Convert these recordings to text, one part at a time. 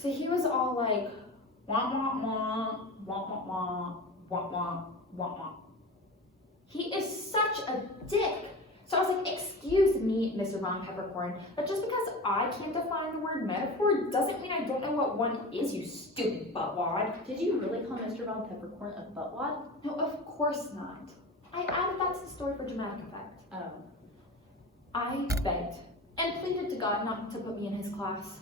So he was all like, wah, wah, wah, wah, wah, wah, wah, wah, wah, wah. He is such a dick. So I was like, excuse me, Mr. Ron Peppercorn, but just because I can't define the word metaphor doesn't mean I don't know what one is, you stupid buttwad. Did you really call Mr. Ron Peppercorn a buttwad? No, of course not. I added that to the story for dramatic effect. Oh. I begged and pleaded to God not to put me in his class.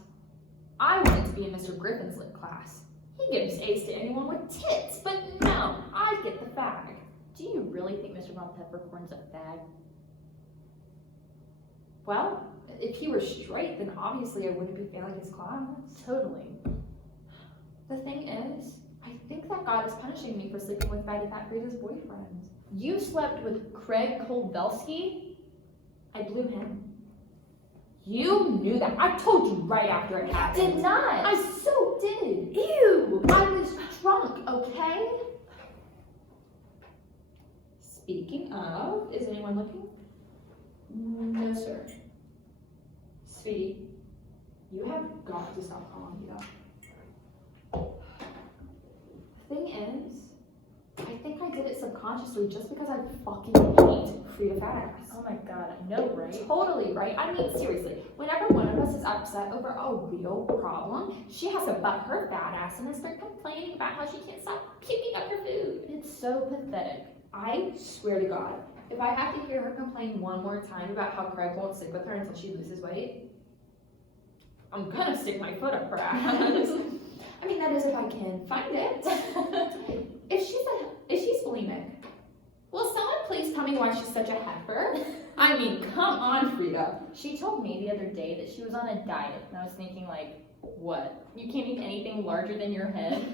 I wanted to be in Mr. Griffin's lit class. He gives A's to anyone with tits, but no, I get the fag. Do you really think Mr. Ron Peppercorn's a fag? Well, if he were straight, then obviously I wouldn't be failing his class. Totally. The thing is, I think that God is punishing me for sleeping with Fatty Fat Frida's boyfriend. You slept with Craig Kolbelski? I blew him. You knew that. I told you right after it happened. Did not. I so did. Ew. I was drunk, okay? Speaking of, is anyone looking? No, sir. Sweetie, you have got to stop calling me that. The thing is, I think I did it subconsciously just because I fucking hate Frida Fat Ass. Oh my god, I know, right? Totally right. I mean, seriously, whenever one of us is upset over a real problem, she has to butt her fat ass and then start complaining about how she can't stop puking up her food. It's so pathetic. I swear to God, if I have to hear her complain one more time about how Craig won't sleep with her until she loses weight, I'm gonna stick my foot up her ass. I mean, that is if I can find it. If she's bulimic, will someone please tell me why she's such a heifer? I mean, come on, Frida. She told me the other day that she was on a diet, and I was thinking, like, what? You can't eat anything larger than your head?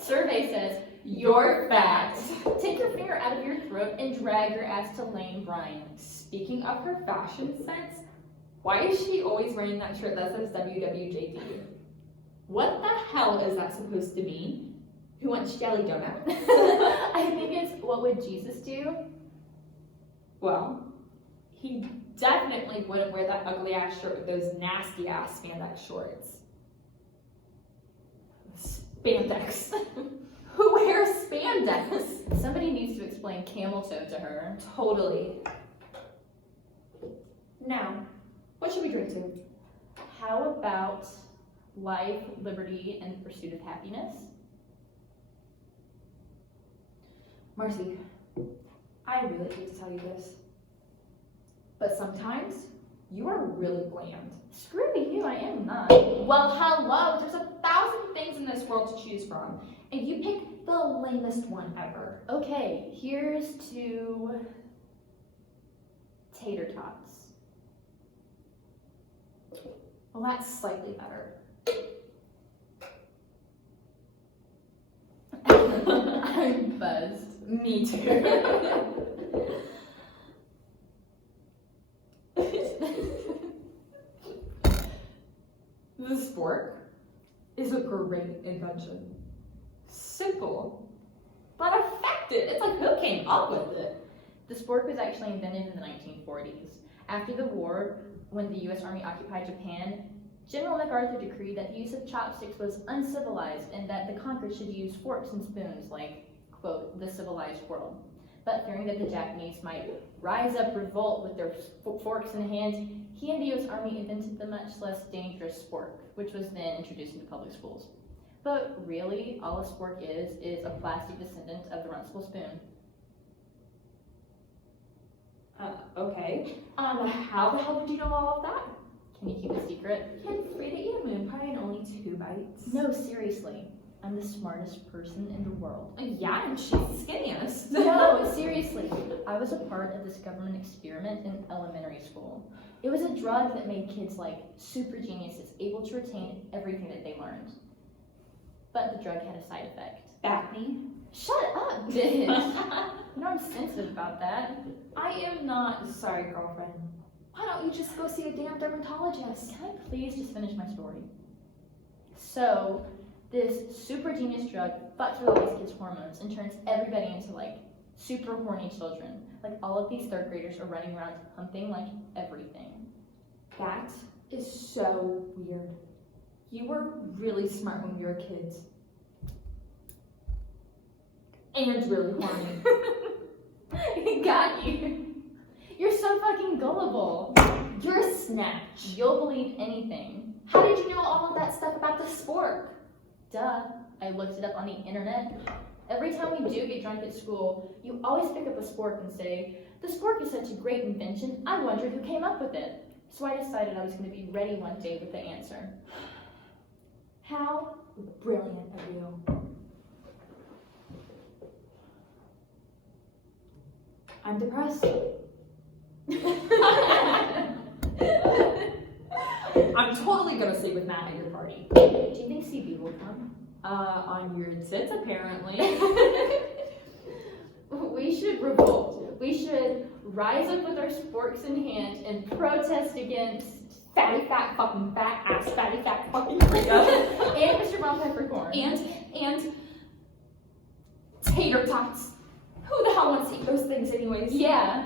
Survey says, You're fat. take your finger out of your throat and drag your ass to Lane Bryant. Speaking of her fashion sense, why is she always wearing that shirt that says WWJD? What the hell is that supposed to mean? Who wants jelly donuts? I think it's what would Jesus do? Well, he definitely wouldn't wear that ugly ass shirt with those nasty ass spandex shorts. Spandex. Who wears spandex? Somebody needs to explain camel toe to her. Totally. Now, what should we drink to? How about life, liberty, and the pursuit of happiness? Marcy, I really hate to tell you this, but sometimes you are really bland. Screw you, I am not. Well, hello, there's 1,000 things in this world to choose from, and you pick the lamest one ever. Okay, here's to tater tots. Well, that's slightly better. I'm buzzed. Me too. The spork is a great invention. Simple, but effective. It's like, who came up with it? The spork was actually invented in the 1940s. After the war, when the U.S. Army occupied Japan, General MacArthur decreed that the use of chopsticks was uncivilized and that the conquered should use forks and spoons, like, quote, the civilized world. But fearing that the Japanese might rise up revolt with their forks in hand, he and the U.S. Army invented the much less dangerous spork, which was then introduced into public schools. But really, all a spork is a plastic descendant of the Runcible spoon. Okay. How the hell did you know all of that? Can you keep a secret? Can Frida eat a moon pie in only 2 bites? No, seriously. I'm the smartest person in the world. Yeah, and she's the skinniest. No, seriously. I was a part of this government experiment in elementary school. It was a drug that made kids like super geniuses able to retain everything that they learned. But the drug had a side effect. Acne? Shut up, bitch. You know I'm sensitive about that. I am not. Sorry, girlfriend. Why don't you just go see a damn dermatologist? Can I please just finish my story? So, this super genius drug fucks with all these kids' hormones and turns everybody into like super horny children. Like all of these third graders are running around pumping like everything. That is so weird. You were really smart when we were kids. And really horny. Got you. You're so fucking gullible. You're a snatch. You'll believe anything. How did you know all of that stuff about the spork? Duh. I looked it up on the internet. Every time we do get drunk at school, you always pick up a spork and say, "The spork is such a great invention, I wonder who came up with it." So I decided I was going to be ready one day with the answer. How brilliant of you. I'm depressed. I'm totally gonna sleep with Matt at your party. Do you think CB will come? On your tits, apparently. We should revolt. We should rise up with our sporks in hand and protest against Fatty fat fucking fat ass fatty fat fucking and Mr. Brown Peppercorn. and tater tots. Who the hell wants to eat those things anyways? Yeah.